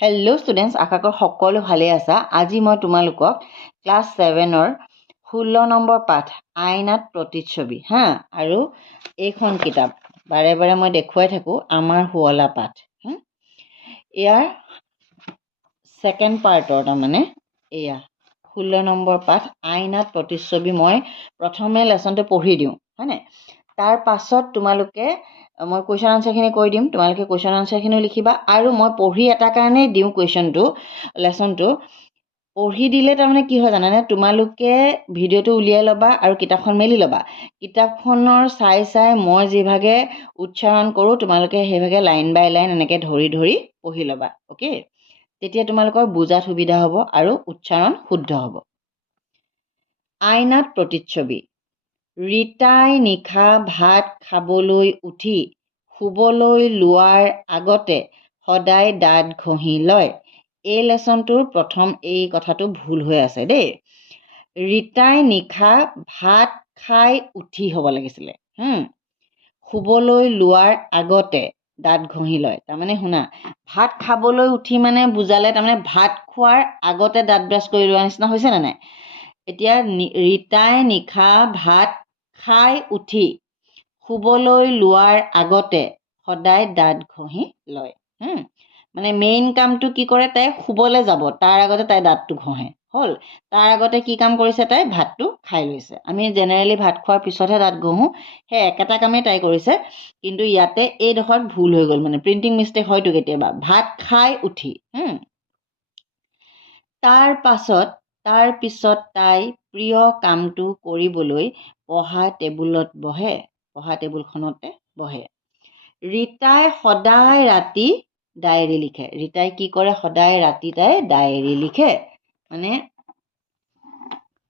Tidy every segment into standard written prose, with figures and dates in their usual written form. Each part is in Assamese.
হেল্ল' ষ্টুডেণ্টছ, আশা কৰোঁ সকলো ভালে আছা। আজি মই তোমালোকক ক্লাছ 7ৰ 16 নম্বৰ পাঠ আইনাত প্ৰতিচ্ছবি আৰু এইখন কিতাপ বাৰে বাৰে মই দেখুৱাই থাকোঁ, আমাৰ শুৱলা পাঠ। ইয়াৰ ছেকেণ্ড পাৰ্টৰ তাৰমানে এয়া 16 নম্বৰ পাঠ আইনাত প্ৰতিচ্ছবি। মই প্ৰথমে লেচনটো পঢ়ি দিওঁ, হয়নে? তাৰ পাছত তোমালোকে মই কুৱেশ্যন আনচাৰখিনি কৈ দিম, তোমালোকে কুৱেশ্যন আনচাৰখিনিও লিখিবা। আৰু মই পঢ়ি এটা কাৰণেই দিওঁ লেচনটো পঢ়ি দিলে তাৰমানে কি হয় জানানে, তোমালোকে ভিডিঅ'টো উলিয়াই ল'বা আৰু কিতাপখন মেলি ল'বা। কিতাপখনৰ চাই মই যিভাগে উচ্চাৰণ কৰোঁ তোমালোকে সেইভাগে লাইন বাই লাইন এনেকৈ ধৰি ধৰি পঢ়ি ল'বা। অ'কে, তেতিয়া তোমালোকৰ বুজাত সুবিধা হ'ব আৰু উচ্চাৰণ শুদ্ধ হ'ব। আইনাত প্ৰতিচ্ছবি। ৰীতাই নিশা ভাত খাবলৈ উঠি শুবলৈ লোৱাৰ আগতে সদায় দাঁত ঘঁহি লয়। এই লেচনটোৰ প্ৰথম এই কথাটো ভুল হৈ আছে দেই। ৰীতাই নিশা ভাত খাই উঠি হ'ব লাগিছিলে। শুবলৈ লোৱাৰ আগতে দাঁত ঘঁহি লয়। তাৰমানে শুনা, ভাত খাবলৈ উঠি মানে বুজালে তাৰমানে ভাত খোৱাৰ আগতে দাঁত ব্ৰাছ কৰি লোৱাৰ নিচিনা হৈছেনে নাই? এতিয়া ৰীতাই নিশা ভাত খাই উঠি শুবলৈ লোৱাৰ আগতে সদায় দাঁত ঘঁহি লয়। মানে মেইন কামটো কি কৰে, তাই শুবলৈ যাব তাৰ আগতে তাই দাঁতটো ঘঁহে। হ'ল, তাৰ আগতে কি কাম কৰিছে, তাই ভাতটো খাই লৈছে। আমি জেনেৰেলি ভাত খোৱাৰ পিছতহে দাঁত ঘঁহোঁ, সেই একেটা কামেই তাই কৰিছে। কিন্তু ইয়াতে এইডোখৰত ভুল হৈ গ'ল, মানে প্ৰিণ্টিং মিষ্টেক হয়তো কেতিয়াবা। ভাত খাই উঠি তাৰ পিছত তাই প্ৰিয় কামটো কৰিবলৈ পঢ়া টেবুলখনতে বহে। ৰীতাই সদায় ৰাতি ডায়েৰী লিখে। ৰীতাই কি কৰে, সদায় ৰাতি তাই ডায়েৰী লিখে। মানে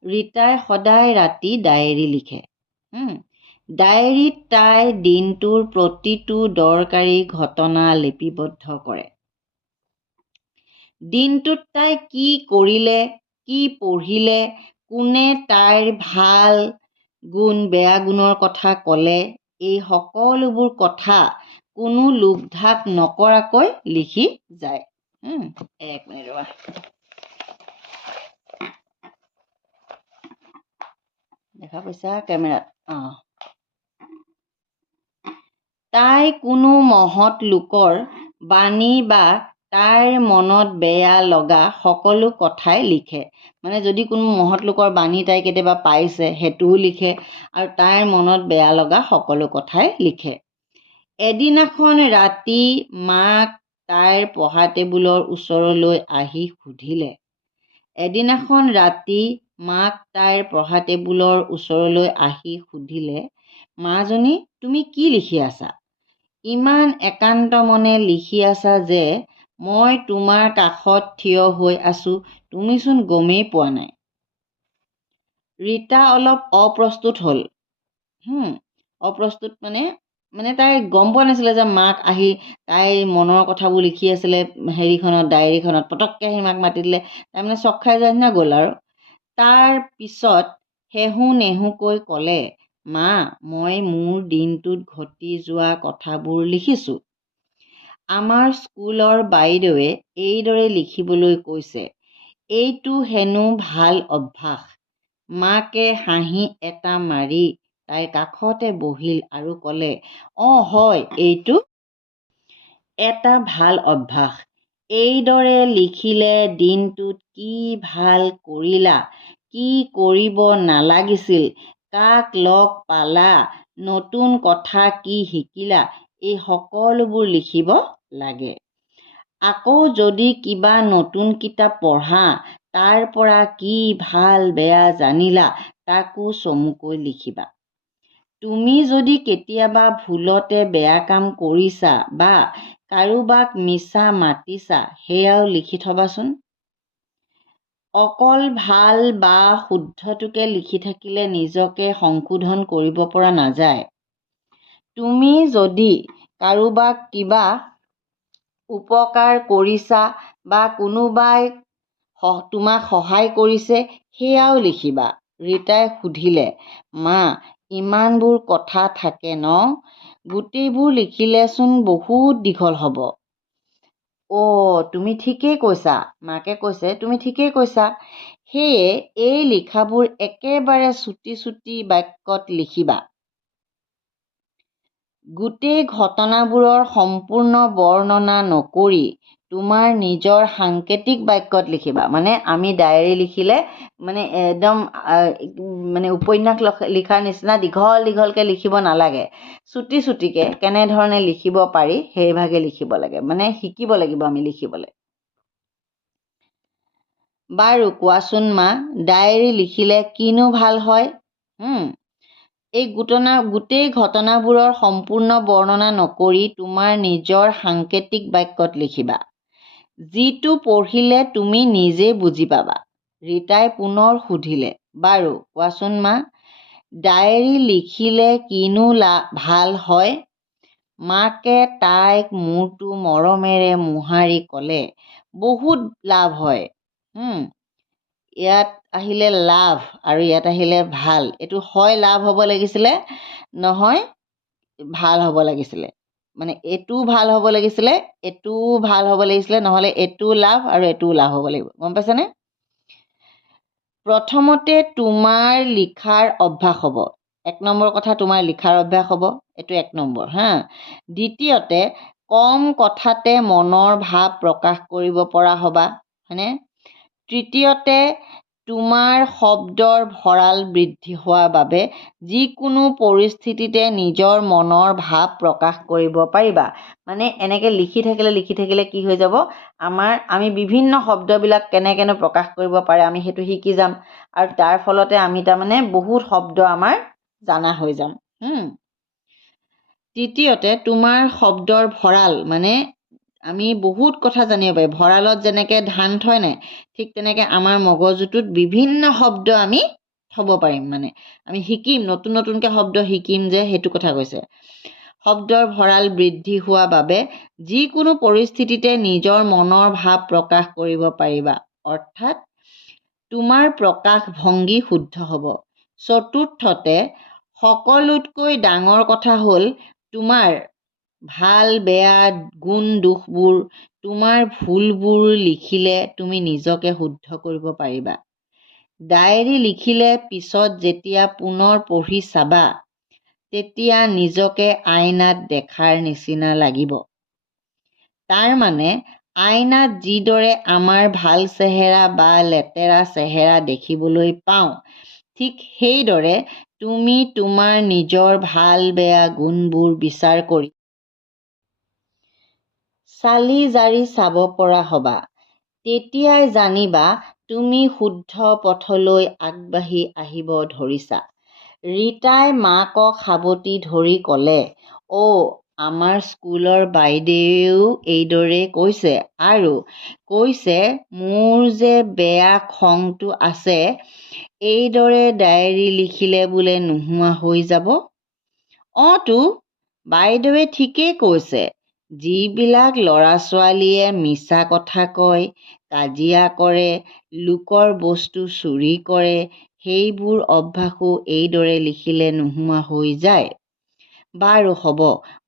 ৰীতাই সদায় ৰাতি ডায়েৰী লিখে। ডায়েৰীত তাই দিনটোৰ প্ৰতিটো দৰকাৰী ঘটনা লিপিবদ্ধ কৰে। দিনটোত তাই কি কৰিলে, কি পঢ়িলে, কোনে তাইৰ ভাল গুণ বেয়া গুণৰ কথা ক'লে, এই সকলোবোৰ কথা কোনো লোকধাক নকৰাকৈ লিখি যায়। এক মিনিট ৰ'বা। দেখা পাইছা কেমেৰাত? তাই কোনো মহৎ লোকৰ বাণী বা তাইৰ মনত বেয়া লগা সকলো কথাই লিখে। মানে যদি কোনো মহৎ লোকৰ বাণী তাই কেতিয়াবা পাইছে সেইটোও লিখে, আৰু তাইৰ মনত বেয়া লগা সকলো কথাই লিখে। এদিনাখন ৰাতি মাক তাইৰ পঢ়া টেবুলৰ ওচৰলৈ আহি সুধিলে। এদিনাখন ৰাতি মাক তাইৰ পঢ়া টেবুলৰ ওচৰলৈ আহি সুধিলে, মাজনী তুমি কি লিখি আছা? ইমান একান্ত মনে লিখি আছা যে মই তোমাৰ কাষত থিয় হৈ আছোঁ, তুমিচোন গমেই পোৱা নাই। ৰীতা অলপ অপ্ৰস্তুত হ'ল। অপ্ৰস্তুত মানে তাই গম পোৱা নাছিলে যে মাক আহি তাইৰ মনৰ কথাবোৰ লিখি আছিলে ডায়েৰীখনত। পটককৈ আহি মাক মাতি দিলে, তাই মানে চক খাই যোৱাৰ নিচিনা গ'ল আৰু। তাৰ পিছত হেহু নেহুকৈ ক'লে, মা মই মোৰ দিনটোত ঘটি যোৱা কথাবোৰ লিখিছোঁ। আমাৰ স্কুলৰ বাইদেৱে এইদৰে লিখিবলৈ কৈছে। এইটো হেনো ভাল অভ্যাস। মাকে হাঁহি এটা মাৰি তাইৰ কাষতে বহিল আৰু ক'লে, হয়, এইটো এটা ভাল অভ্যাস। এইদৰে লিখিলে দিনটোত কি ভাল কৰিলা, কি কৰিব নালাগিছিল, কাক লগ পালা, নতুন কথা কি শিকিলা, এই সকলোবোৰ লিখিব লাগে। আকৌ যদি কিবা নতুন কিতাপ পঢ়া, তাৰ পৰা কি ভাল বেয়া জানিলা তাকো চমুকৈ লিখিবা। তুমি যদি কেতিয়াবা ভুলতে বেয়া কাম কৰিছা বা কাৰোবাক মিছা মাতিছা, সেয়াও লিখি থবাচোন। অকল ভাল বা শুদ্ধটোকে লিখি থাকিলে নিজকে সংশোধন কৰিব পৰা নাযায়। তুমি যদি কাৰোবাক কিবা উপকাৰ কৰিছা বা কোনোবাই তোমাক সহায় কৰিছে, সেয়াও লিখিবা। ৰীতাই সুধিলে, মা ইমানবোৰ কথা থাকে ন? গোটেইবোৰ লিখিলেচোন বহুত দীঘল হ'ব। তুমি ঠিকেই কৈছা, মাকে কৈছে তুমি ঠিকেই কৈছা। সেয়ে এই লিখাবোৰ একেবাৰে চুটি চুটি বাক্যত লিখিবা। গোটেই ঘটনাবোৰৰ সম্পূৰ্ণ বৰ্ণনা নকৰি তোমাৰ নিজৰ সাংকেতিক বাক্যত লিখিবা। মানে আমি ডায়েৰী লিখিলে মানে একদম মানে উপন্যাস লিখাৰ নিচিনা দীঘল দীঘলকৈ লিখিব নালাগে। চুটি চুটিকৈ কেনেধৰণে লিখিব পাৰি সেইভাগে লিখিব লাগে। মানে শিকিব লাগিব আমি লিখিবলৈ। বাৰু কোৱাচোন মা, ডায়েৰী লিখিলে কিনো ভাল হয়? এই গোটেই ঘটনাবোৰৰ সম্পূৰ্ণ বৰ্ণনা নকৰি তোমাৰ নিজৰ সাংকেতিক বাক্যত লিখিবা, যিটো পঢ়িলে তুমি নিজে বুজি পাবা। ৰীতাই পুনৰ সুধিলে, বাৰু কোৱাচোন মা, ডায়েৰী লিখিলে কিনো ভাল হয়? মাকে তাইক মূৰটো মৰমেৰে মোহাৰি ক'লে, বহুত লাভ হয়। ইয়াত আহিলে লাভ আৰু ইয়াত আহিলে ভাল। এইটো হয় লাভ হ'ব লাগিছিলে, নহয় ভাল হ'ব লাগিছিলে। মানে এইটোও ভাল হ'ব লাগিছিলে, এইটোও ভাল হ'ব লাগিছিলে, নহ'লে এইটোও লাভ আৰু এইটোও লাভ হ'ব লাগিব। গম পাইছানে? প্ৰথমতে তোমাৰ লিখাৰ অভ্যাস হ'ব। 1 নম্বৰ কথা, তোমাৰ লিখাৰ অভ্যাস হ'ব। এইটো 1 নম্বৰ। দ্বিতীয়তে, কম কথাতে মনৰ ভাৱ প্ৰকাশ কৰিব পৰা হ'বা, হয়নে? তৃতীয়তে, তোমাৰ শব্দৰ ভঁৰাল বৃদ্ধি হোৱাৰ বাবে যিকোনো পৰিস্থিতিতে নিজৰ মনৰ ভাৱ প্ৰকাশ কৰিব পাৰিবা। মানে এনেকৈ লিখি থাকিলে কি হৈ যাব, আমি বিভিন্ন শব্দবিলাক কেনেকৈ প্ৰকাশ কৰিব পাৰে আমি সেইটো শিকি যাম। আৰু তাৰ ফলতে আমি তাৰমানে বহুত শব্দ আমাৰ জানা হৈ যাম। তৃতীয়তে, তোমাৰ শব্দৰ ভঁৰাল, মানে আমি বহুত কথা জানিব পাৰিম। ভঁৰালত যেনেকৈ ধান থয় নাই, ঠিক তেনেকৈ আমাৰ মগজুটোত বিভিন্ন শব্দ আমি থ'ব পাৰিম। মানে আমি শিকিম, নতুন নতুনকৈ শব্দ শিকিম যে, সেইটো কথা কৈছে। শব্দৰ ভঁৰাল বৃদ্ধি হোৱাৰ বাবে যিকোনো পৰিস্থিতিতে নিজৰ মনৰ ভাৱ প্ৰকাশ কৰিব পাৰিবা, অৰ্থাৎ তোমাৰ প্ৰকাশ ভংগী শুদ্ধ হ'ব। চতুৰ্থতে, সকলোতকৈ ডাঙৰ কথা হ'ল তোমাৰ ভাল বেয়া গুণ দোষবোৰ, তোমাৰ ভুলবোৰ লিখিলে তুমি নিজকে শুদ্ধ কৰিব পাৰিবা। ডায়েৰী লিখিলে পিছত যেতিয়া পুনৰ পঢ়ি চাবা, তেতিয়া নিজকে আইনাত দেখাৰ নিচিনা লাগিব। তাৰ মানে আইনাত যিদৰে আমাৰ ভাল চেহেৰা বা লেতেৰা চেহেৰা দেখিবলৈ পাওঁ, ঠিক সেইদৰে তুমি তোমাৰ নিজৰ ভাল বেয়া গুণবোৰ বিচাৰ কৰি চালি জাৰি চাব পৰা হ'বা। তেতিয়াই জানিবা তুমি শুদ্ধ পথলৈ আগবাঢ়ি আহিব ধৰিছা। ৰীতাই মাকক সাৱটি ধৰি ক'লে, আমাৰ স্কুলৰ বাইদেৱেও এইদৰে কৈছে, আৰু কৈছে মোৰ যে বেয়া খংটো আছে, এইদৰে ডায়েৰী লিখিলে বোলে নোহোৱা হৈ যাব। তো বাইদেৱে ঠিকেই কৈছে। যিবিলাক ল'ৰা ছোৱালীয়ে মিছা কথা কয়, কাজিয়া কৰে, লোকৰ বস্তু চুৰি কৰে, সেইবোৰ অভ্যাসো এইদৰে লিখিলে নোহোৱা হৈ যায়। বাৰু হ'ব,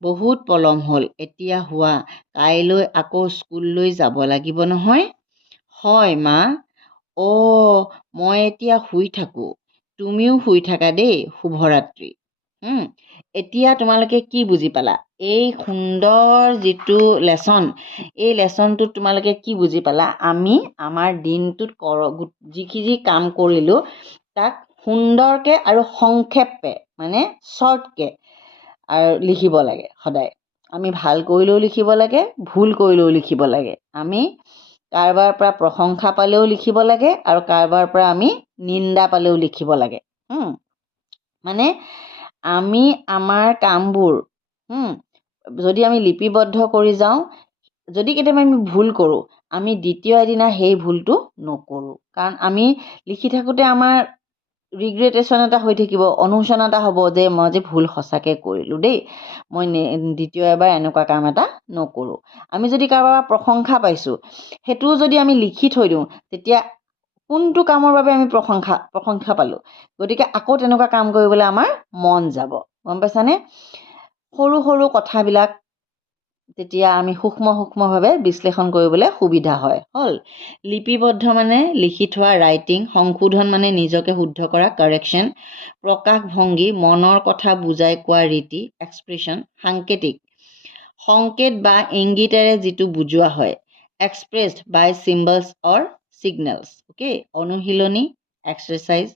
বহুত পলম হ'ল, এতিয়া হোৱা, কাইলৈ আকৌ স্কুললৈ যাব লাগিব নহয়। হয় মা। মই এতিয়া শুই থাকোঁ। তুমিও শুই থাকা দেই। শুভৰাত্ৰি। এতিয়া তোমালোকে কি বুজি পালা? এই সুন্দৰ যিটো লেচন, এই লেচনটোত তোমালোকে কি বুজি পালা? আমি আমাৰ দিনটোত যি কাম কৰিলোঁ তাক সুন্দৰকৈ আৰু সংক্ষেপে, মানে শ্বৰ্টকৈ আৰু লিখিব লাগে সদায়। আমি ভাল কৰিলেও লিখিব লাগে, ভুল কৰিলেও লিখিব লাগে। আমি কাৰোবাৰ পৰা প্ৰশংসা পালেও লিখিব লাগে, আৰু কাৰোবাৰ পৰা আমি নিন্দা পালেও লিখিব লাগে। মানে আমি আমাৰ কামবোৰ যদি আমি লিপিবদ্ধ কৰি যাওঁ, যদি কেতিয়াবা আমি ভুল কৰোঁ, আমি দ্বিতীয় এদিনা সেই ভুলটো নকৰোঁ। কাৰণ আমি লিখি থাকোঁতে আমাৰ ৰিগ্ৰেটেশ্যন এটা হৈ থাকিব, অনুশোচনা এটা হ'ব যে মই যে ভুল সঁচাকৈ কৰিলোঁ দেই, মই দ্বিতীয় এবাৰ এনেকুৱা কাম এটা নকৰোঁ। আমি যদি কাৰোবাৰ প্ৰশংসা পাইছোঁ, সেইটোও যদি আমি লিখি থৈ দিওঁ, তেতিয়া কোনটো কামৰ বাবে আমি প্ৰশংসা পালোঁ, গতিকে আকৌ তেনেকুৱা কাম কৰিবলৈ আমাৰ মন যাব। গম পাইছানে? সৰু সৰু কথাবিলাক তেতিয়া আমি সূক্ষ্মভাৱে বিশ্লেষণ কৰিবলৈ সুবিধা হয়। হ'ল, লিপিবদ্ধ মানে লিখি থোৱা, ৰাইটিং, সংশোধন মানে নিজকে শুদ্ধ কৰা, কাৰেকশ্যন, প্ৰকাশভংগী, মনৰ কথা বুজাই কোৱা ৰীতি, এক্সপ্ৰেশ্যন, সাংকেতিক, সংকেত বা ইংগিতেৰে যিটো বুজোৱা হয়, এক্সপ্ৰেছড বাই চিম্বলছ অৰ ছিগনেলছ। অ'কে, অনুশীলনী, এক্সাৰচাইজ,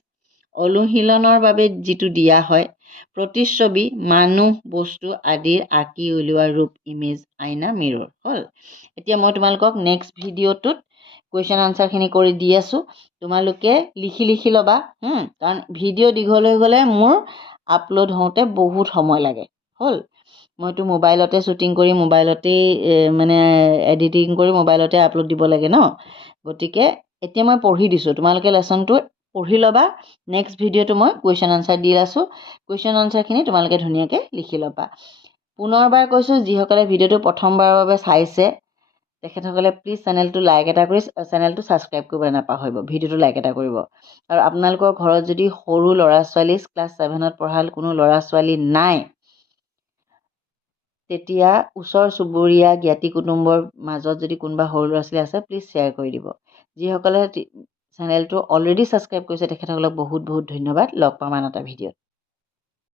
অনুশীলনৰ বাবে যিটো দিয়া হয়, প্ৰতিচ্ছবি, মানুহ, বস্তু আদিৰ আঁকি উলিওৱা ৰূপ, ইমেজ, আইনা, মিৰৰ। হ'ল, এতিয়া মই তোমালোকক নেক্সট ভিডিঅ'টোত কুৱেশ্যন আনচাৰখিনি কৰি দি আছোঁ। তোমালোকে লিখি ল'বা, কাৰণ ভিডিঅ' দীঘল হৈ গ'লে মোৰ আপলোড হওঁতে বহুত সময় লাগে। হ'ল, মইতো মোবাইলতে শ্বুটিং কৰি মোবাইলতেই মানে এডিটিং কৰি মোবাইলতে আপলোড দিব লাগে ন। গতিকে এতিয়া মই পঢ়ি দিছোঁ, তোমালোকে লেচনটো পঢ়ি ল'বা। নেক্সট ভিডিঅ'টো মই কুৱেশ্যন আনচাৰ দি আছোঁ, কুৱেশ্যন আনচাৰখিনি তোমালোকে ধুনীয়াকৈ লিখি ল'বা। পুনৰবাৰ কৈছোঁ, যিসকলে ভিডিঅ'টো প্ৰথমবাৰৰ বাবে চাইছে তেখেতসকলে প্লিজ চেনেলটো লাইক এটা কৰি চেনেলটো ছাবস্ক্ৰাইব কৰিবলৈ নাপাহৰিব, ভিডিঅ'টো লাইক এটা কৰিব। আৰু আপোনালোকৰ ঘৰত যদি সৰু ল'ৰা ছোৱালী ক্লাছ 7ত পঢ়া কোনো ল'ৰা ছোৱালী নাই, তেতিয়া ওচৰ চুবুৰীয়া জ্ঞাতি কুটুম্বৰ মাজত যদি কোনোবা সৰু ল'ৰা ছোৱালী আছে, প্লিজ শ্বেয়াৰ কৰি দিব। যিসকলে চেনেলটো অলৰেডি ছাবস্ক্ৰাইব কৰিছে তেখেতসকলক বহুত বহুত ধন্যবাদ। লগ পাম আন এটা ভিডিঅ'ত।